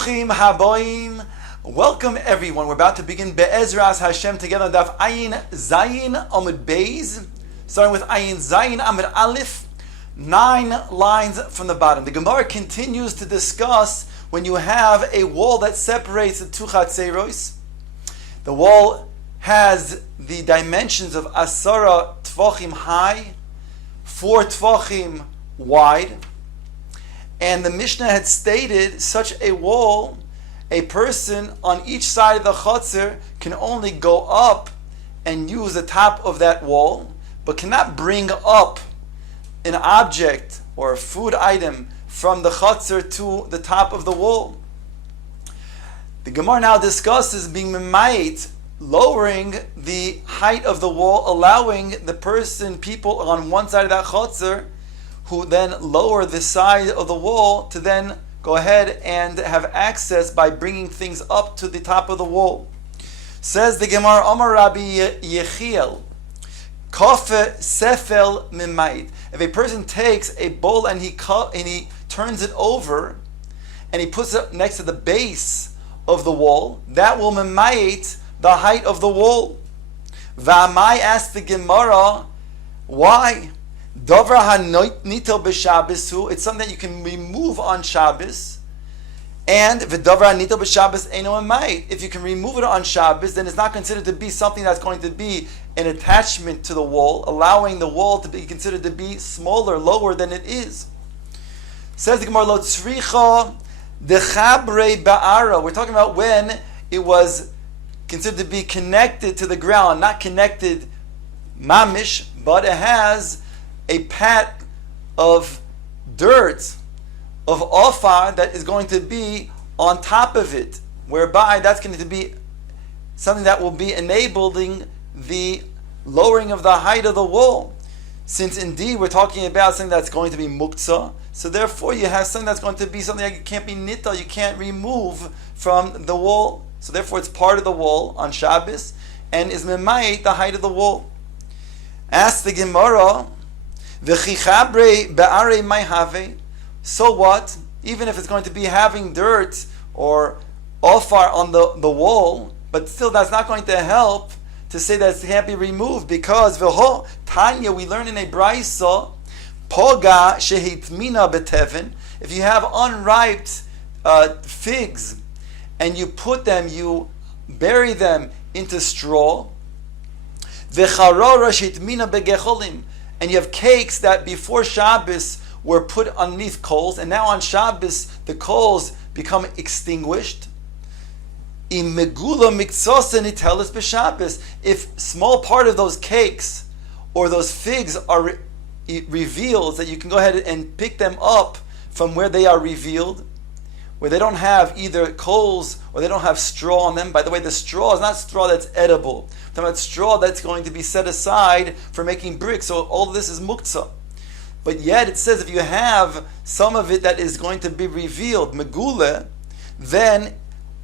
Bruchim Haboim. Welcome everyone. We're about to begin Be'ezras Hashem together on Daf Ayin Zayin Amud Beis, starting with Ayin Zayin Amud Aleph, 9 lines from the bottom. The Gemara continues to discuss when you have a wall that separates the two chatzeros. The wall has the dimensions of Asara Tvachim high, 4 Tvachim wide. And the Mishnah had stated such a wall, a person on each side of the chutzner can only go up and use the top of that wall, but cannot bring up an object or a food item from the chutzner to the top of the wall. The Gemara now discusses being memayit, lowering the height of the wall, allowing the people on one side of that chutzner who then lower the side of the wall to then go ahead and have access by bringing things up to the top of the wall. Says the Gemara, Amar Rabbi Yechiel, Kofe Sefel Mimayit. If a person takes a bowl and he turns it over and he puts it next to the base of the wall, that will mimayit the height of the wall. V'amai asked the Gemara, why? Dover hanito b'Shabbos, it's something that you can remove on Shabbos. And v'dover hanito b'Shabbos eino emayit. If you can remove it on Shabbos, then it's not considered to be something that's going to be an attachment to the wall, allowing the wall to be considered to be smaller, lower than it is. Says the Gemara, lo tzricha dechabre ba'ara. We're talking about when it was considered to be connected to the ground, not connected mamish, but it has a pat of dirt, of ofar, that is going to be on top of it, whereby that's going to be something that will be enabling the lowering of the height of the wall. Since indeed we're talking about something that's going to be muktzah, so therefore you have something that's going to be something that can't be nittal, you can't remove from the wall. So therefore it's part of the wall on Shabbos and is memayit the height of the wall. Ask the Gemara, so what? Even if it's going to be having dirt or ofar on the wall, but still that's not going to help to say that it can't be removed, because Tanya, we learn in a brayso, poga shehitmina betevin, if you have unripe figs and you bury them into straw, v'charora shehitmina begecholim, and you have cakes that before Shabbos were put underneath coals, and now on Shabbos the coals become extinguished. If small part of those cakes or those figs are revealed, that you can go ahead and pick them up from where they are revealed, where they don't have either coals or they don't have straw on them. By the way, the straw is not straw that's edible. We're talking about straw that's going to be set aside for making bricks. So all of this is muktzah. But yet it says if you have some of it that is going to be revealed, megule, then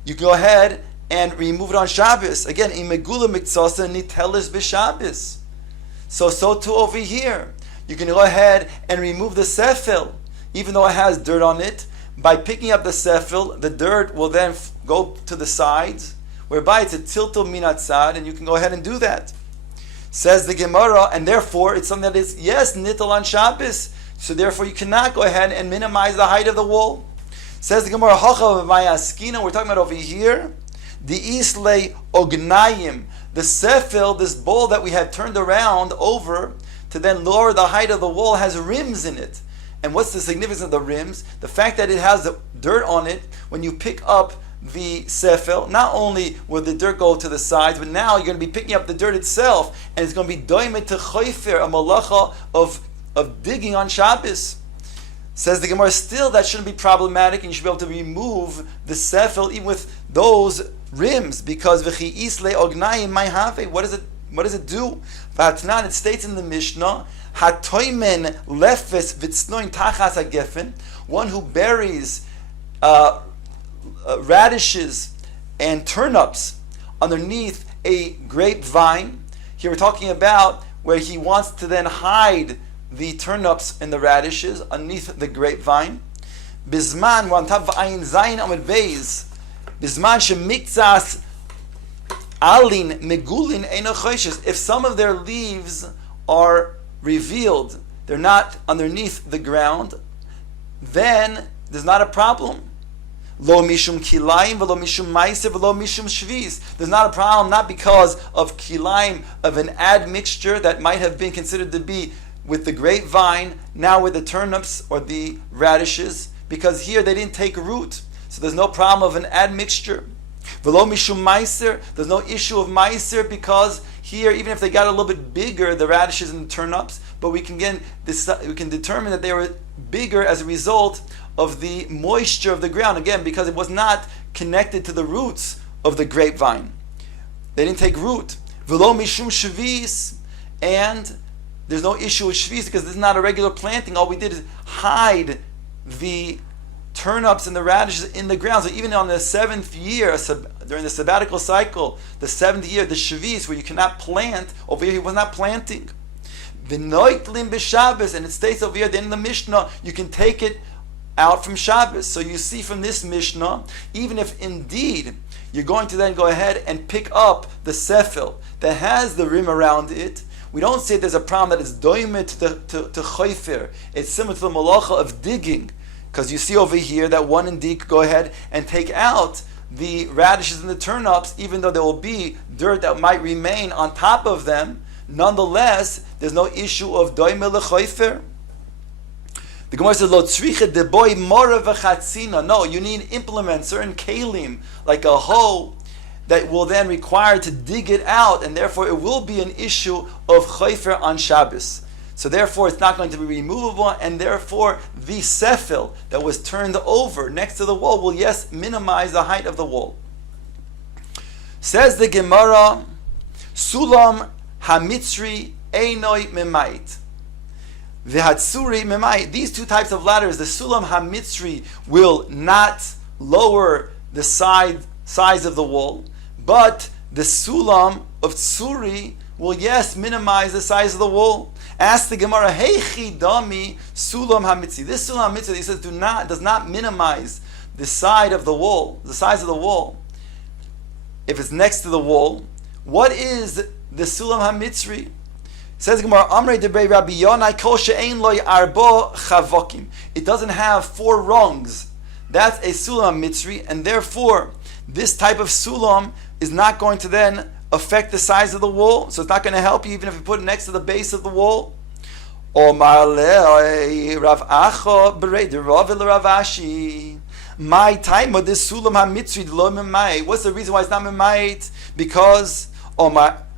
you go ahead and remove it on Shabbos. Again, in megule miktsasa nitelis b'Shabbos. So too over here, you can go ahead and remove the sefel, even though it has dirt on it. By picking up the sefel, the dirt will then go to the sides, whereby it's a tiltul minatzad, and you can go ahead and do that. Says the Gemara, and therefore it's something that is, yes, nittel on Shabbos, so therefore you cannot go ahead and minimize the height of the wall. Says the Gemara, we're talking about over here, the isle ognayim, the sefel, this bowl that we had turned around over to then lower the height of the wall, has rims in it. And what's the significance of the rims? The fact that it has the dirt on it, when you pick up the sefel, not only will the dirt go to the sides, but now you're going to be picking up the dirt itself, and it's going to be doimet to choifer, a malacha of digging on Shabbos. Says the Gemara, still that shouldn't be problematic, and you should be able to remove the sefel even with those rims, because v'chi isle ognayim may have. What does it do? Vatnan, it states in the Mishnah, hatoimen lefes v'tznoin tachas hagefen, one who buries radishes and turnips underneath a grapevine. Here we're talking about where he wants to then hide the turnips and the radishes underneath the grapevine. Bisman, we're on top of Ayin Zayin Amud Beis. Bisman shemiktzas alin megulin eino choishes. If some of their leaves are revealed, they're not underneath the ground, then there's not a problem. Lo mishum kilayim, velo mishum meiser, velo mishum shviz. There's not a problem, not because of kilayim, of an admixture that might have been considered to be with the grapevine, now with the turnips or the radishes, because here they didn't take root. So there's no problem of an admixture. Velo mishum meiser, there's no issue of meiser, because here, even if they got a little bit bigger, the radishes and the turnips, but we can determine that they were bigger as a result of the moisture of the ground, again, because it was not connected to the roots of the grapevine. They didn't take root. Velo mishum shviz, and there's no issue with shviz because this is not a regular planting. All we did is hide the turnips and the radishes in the ground. So even on the 7th year, during the sabbatical cycle, the 7th year, the shviz, where you cannot plant, over here he was not planting. The noitlim b'Shabbos, and it states over here, then in the Mishnah, you can take it out from Shabbos. So you see from this Mishnah, even if indeed you're going to then go ahead and pick up the sefel that has the rim around it, we don't say there's a problem that is doimet to choifer. It's similar to the malacha of digging, because you see over here that one indeed could go ahead and take out the radishes and the turnips, even though there will be dirt that might remain on top of them. Nonetheless, there's no issue of doimet lechoifer. The Gemara says, "Lo tzricha de boy mora v'chatzina." No, you need implements, certain kalim, like a hoe, that will then require to dig it out, and therefore it will be an issue of choifer on Shabbos. So therefore it's not going to be removable, and therefore the sefel that was turned over next to the wall will, yes, minimize the height of the wall. Says the Gemara, Sulam hamitzri einoi memait. V'hatsuri memait. These two types of ladders, the Sulam hamitzri will not lower the size of the wall, but the Sulam of Tsuri will, yes, minimize the size of the wall. Ask the Gemara, Heichi dami Sulam hamitzri. This Sulam hamitzri, he says, does not minimize the size of the wall. If it's next to the wall, what is the Sulam hamitzri? Says Gemara, Amrei debrei Rabbi Yonai kol she'ein loy arbo chavokim. It doesn't have 4 rungs. That's a Sulam hamitzri, and therefore this type of Sulam is not going to then affect the size of the wall, so it's not going to help you even if you put it next to the base of the wall. Omar le Rav Acha berei de Rav el Rav Ashi. My time of this Sulam hamitzri lo memay. What's the reason why it's not memay? Because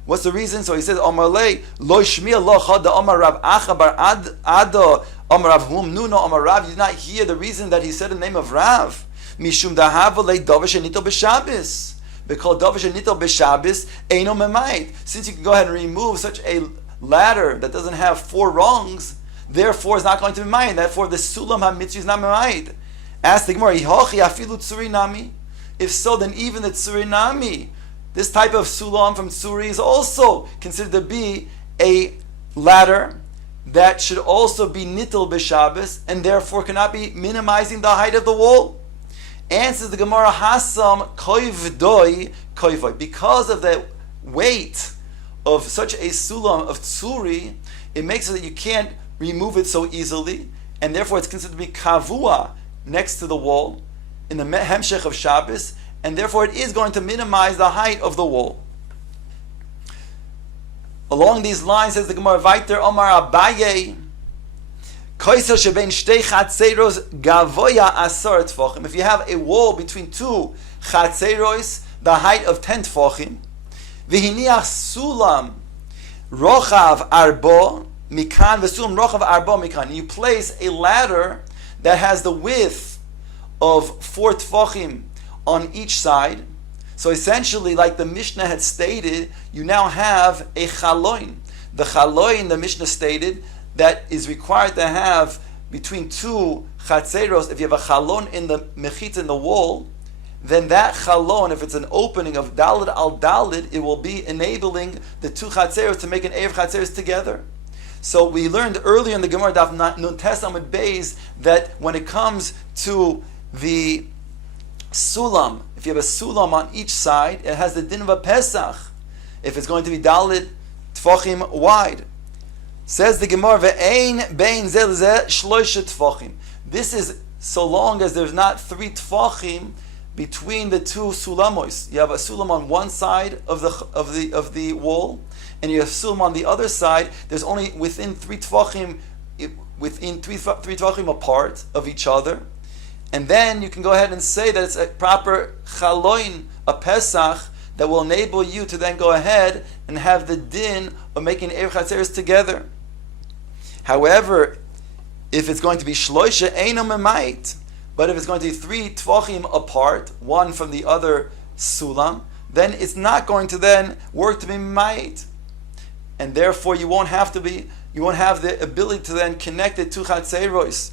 what's the reason? So he says Omar le lo shmiya lo chad Omar Rav Acha bar Ado Omar Rav Hum Nuno Omar Rav. You did not hear the reason that he said the name of Rav. Mishum dahava le davar shenito b'Shabbos. Because davar shenito b'Shabbos eino memait. Since you can go ahead and remove such a ladder that doesn't have 4 rungs, therefore it's not going to be memait. Therefore the Sulam hamitzri is not memait. Ask the Gemara, Hihochi afilu tsuri nami. If so, then even the tsuri nami, this type of Sulam from tsuri, is also considered to be a ladder that should also be nitel b'Shabbos, and therefore cannot be minimizing the height of the wall. Answers the Gemara, Hasam koivdoi koivoi. Because of the weight of such a sulam of tsuri, it makes it that you can't remove it so easily, and therefore it's considered to be kavua next to the wall in the hemshech of Shabbos, and therefore it is going to minimize the height of the wall. Along these lines, says the Gemara, Vaiter Omar Abaye, if you have a wall between 2 chatzeros, the height of 10 tfachim, v'hiniach sulam rochav arbo mikan v'sulam rochav arbo mikan, you place a ladder that has the width of 4 tfachim on each side. So essentially, like the Mishnah had stated, you now have a chaloin. The chaloin, the Mishnah stated, that is required to have between 2 chatzeros. If you have a chalon in the mechitza in the wall, then that chalon, if it's an opening of dalid al dalid, it will be enabling the 2 chatzeros to make an erev chatzeros together. So we learned earlier in the Gemara Daf Nun Tes Amud Beis that when it comes to the sulam, if you have a sulam on each side, it has the din of a Pesach. If it's going to be dalit tfachim wide. Says the Gemara, ve'ein bein zeh lezeh shloisha tfachim. This is so long as there's not 3 tfachim between the 2 sulamos. You have a sulam on one side of the wall, and you have sulam on the other side. There's only within 3 tfachim, within three tfachim apart of each other. And then you can go ahead and say that it's a proper chaloin, a Pesach, that will enable you to then go ahead and have the din of making Erev Chatzeres together. However, if it's going to be shloisha, eino memait. But if it's going to be 3 tvachim apart, one from the other sulam, then it's not going to then work to be memait. And therefore you won't have the ability to then connect it to Chatzeros.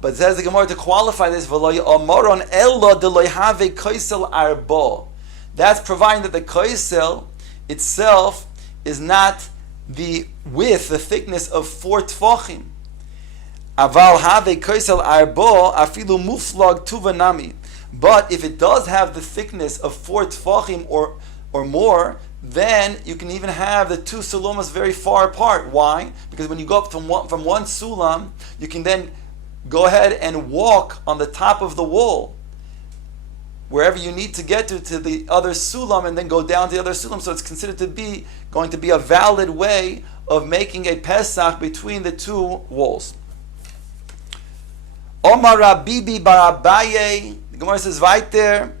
But says the Gemara to qualify this, that's providing that the koisel itself is not the width, the thickness of 4 tfachim. Aval have koisel arbo afilu muflag tuvanami. But if it does have the thickness of 4 tfachim or more, then you can even have the 2 sulamas very far apart. Why? Because when you go up from one sulam, you can then go ahead and walk on the top of the wall, wherever you need to get to the other sulam, and then go down to the other sulam. So it's considered to be going to be a valid way of making a Pesach between the 2 walls. Omar Rabibi Barabaye, the Gemara says right there,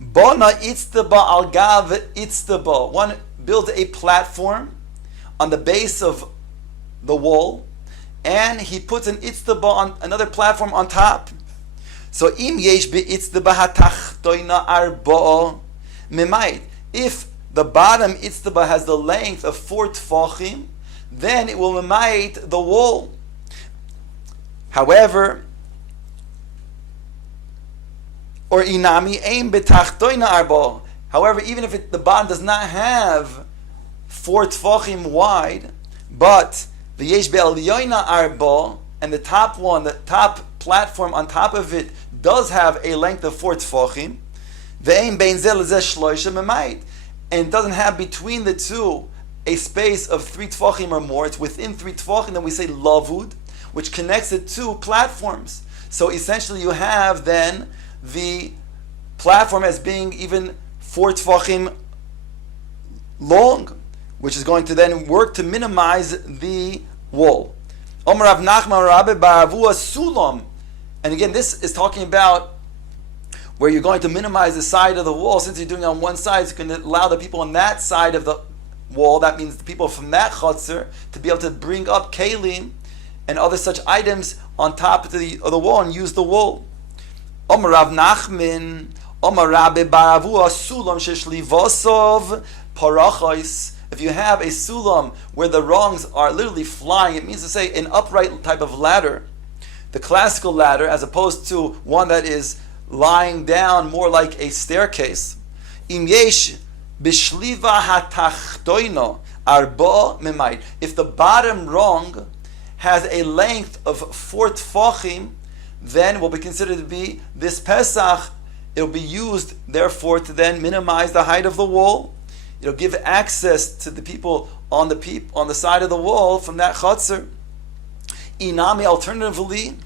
Bona itztaba al gav itztaba. One built a platform on the base of the wall, and he puts an itztaba on another platform on top. So im yesh be itztaba hatachtoina arba'a memait. If the bottom itztaba has the length of 4 tfachim, then it will memait the wall. However, or inami aim betachtoina arba'a. However, even if the bottom does not have 4 tfachim wide, but the yesh be'elyoina arba'a, and the top one, the top platform on top of it, does have a length of 4 tfachim, ve'ein bein zeh lezeh shloisha memait, and it doesn't have between the 2 a space of 3 tfachim or more. It's within 3 tfachim. Then we say lavud, which connects the 2 platforms. So essentially, you have then the platform as being even 4 tfachim long, which is going to then work to minimize the wall. Omer Rav Nachman Rabbe Baravua Sulam. And again, this is talking about where you're going to minimize the side of the wall. Since you're doing it on one side, so you can allow the people on that side of the wall, that means the people from that chutzner, to be able to bring up kelim and other such items on top of the wall and use the wall. Omer Rav Nachman, Omer Rabbe Baravua Sulam Sheshlivosov Parachos. If you have a sulam where the rungs are literally flying, it means to say an upright type of ladder, the classical ladder, as opposed to one that is lying down more like a staircase. Im yesh b'shliva hatachtoino arba memait. If the bottom rung has a length of 4 tfachim, then it will be considered to be this Pesach. It will be used, therefore, to then minimize the height of the wall. It'll give access to the people on the side of the wall from that chutzner. Inami, alternatively,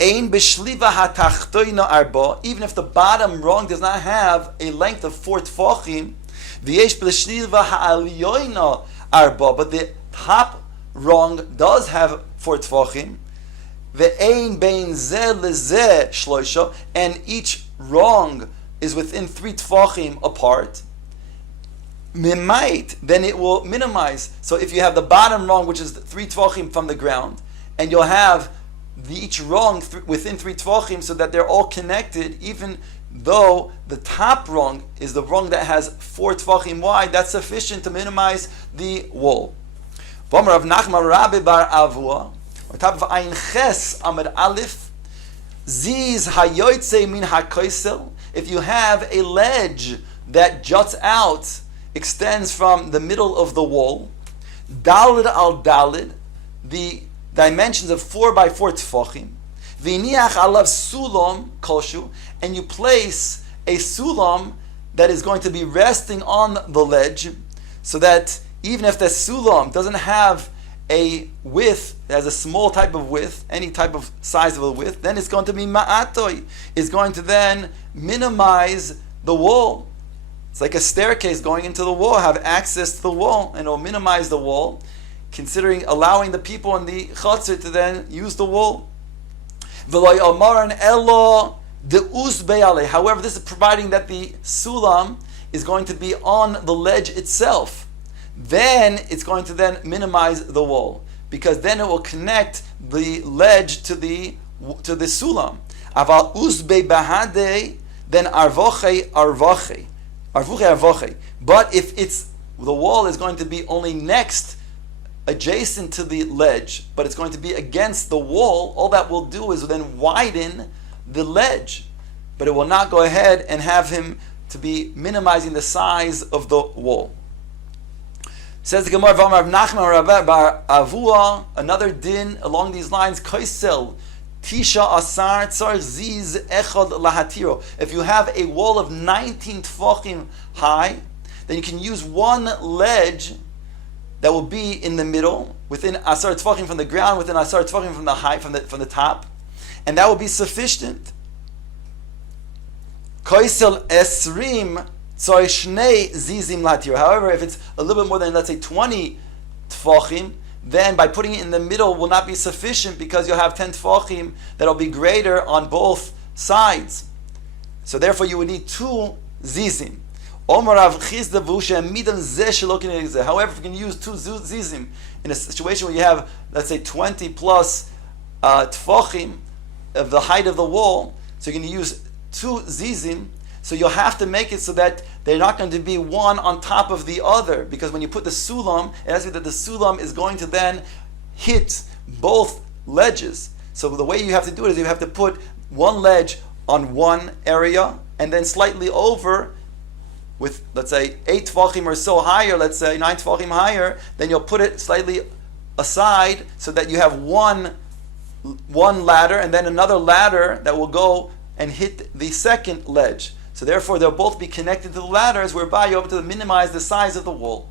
ein b'shliva hatachtoina arba. Even if the bottom rung does not have a length of 4 tfachim, v'yesh b'shliva ha'alyoina arba, but the top rung does have 4 tfachim. Ve'ein bein zeh lezeh shloisha, and each rung is within 3 tfachim apart. Mimait, then it will minimize. So if you have the bottom rung, which is 3 tvachim from the ground, and you'll have each rung within 3 tvachim, so that they're all connected, even though the top rung is the rung that has 4 tvachim wide, that's sufficient to minimize the wall. V'amar Rav Nachman Rabbe Bar Avua, on top of Ayin Ches Amud Aleph, Ziz hayoytze min hakoisel. If you have a ledge that juts out, extends from the middle of the wall, dalid al dalid, the dimensions of 4 by 4 tfachim, V'iniach alav sulam koshu, and you place a sulam that is going to be resting on the ledge, so that even if the sulam doesn't have a width, it has a small type of width, any type of size of a width, then it's going to be ma'atoi. It's going to then minimize the wall. It's like a staircase going into the wall, have access to the wall, and it will minimize the wall, considering allowing the people in the chatzir to then use the wall. However, this is providing that the sulam is going to be on the ledge itself. Then it's going to then minimize the wall, because then it will connect the ledge to the sulam. Aval uzbe bahade, then arvoche arvoche. But if the wall is going to be only adjacent to the ledge, but it's going to be against the wall, all that will do is then widen the ledge, but it will not go ahead and have him to be minimizing the size of the wall. Says the Gemara, Rav Nachman bar Avua, another din along these lines, Kaisel Tisha Asar Tzar Ziz Echad Lahatiro. If you have a wall of 19 tfachim high, then you can use one ledge that will be in the middle, within Asar Tfachim from the ground, within Asar Tfachim from the height, from the top, and that will be sufficient. Kaisel Esrim Tzar Shnei Zizim Lahatiro. However, if it's a little bit more than, let's say, 20 tfachim, then by putting it in the middle will not be sufficient, because you'll have 10 tfachim that will be greater on both sides. So therefore you would need 2 zizim. However, if you can use 2 zizim in a situation where you have, let's say, 20 plus tfachim of the height of the wall, so you can use 2 zizim, so you'll have to make it so that they're not going to be one on top of the other, because when you put the sulam, it has to be that the sulam is going to then hit both ledges. So the way you have to do it is you have to put one ledge on one area, and then slightly over, with, let's say, 8 tfachim or so higher, let's say 9 tfachim higher, then you'll put it slightly aside, so that you have one ladder, and then another ladder that will go and hit the second ledge. So therefore, they'll both be connected to the ladders, whereby you're able to minimize the size of the wall.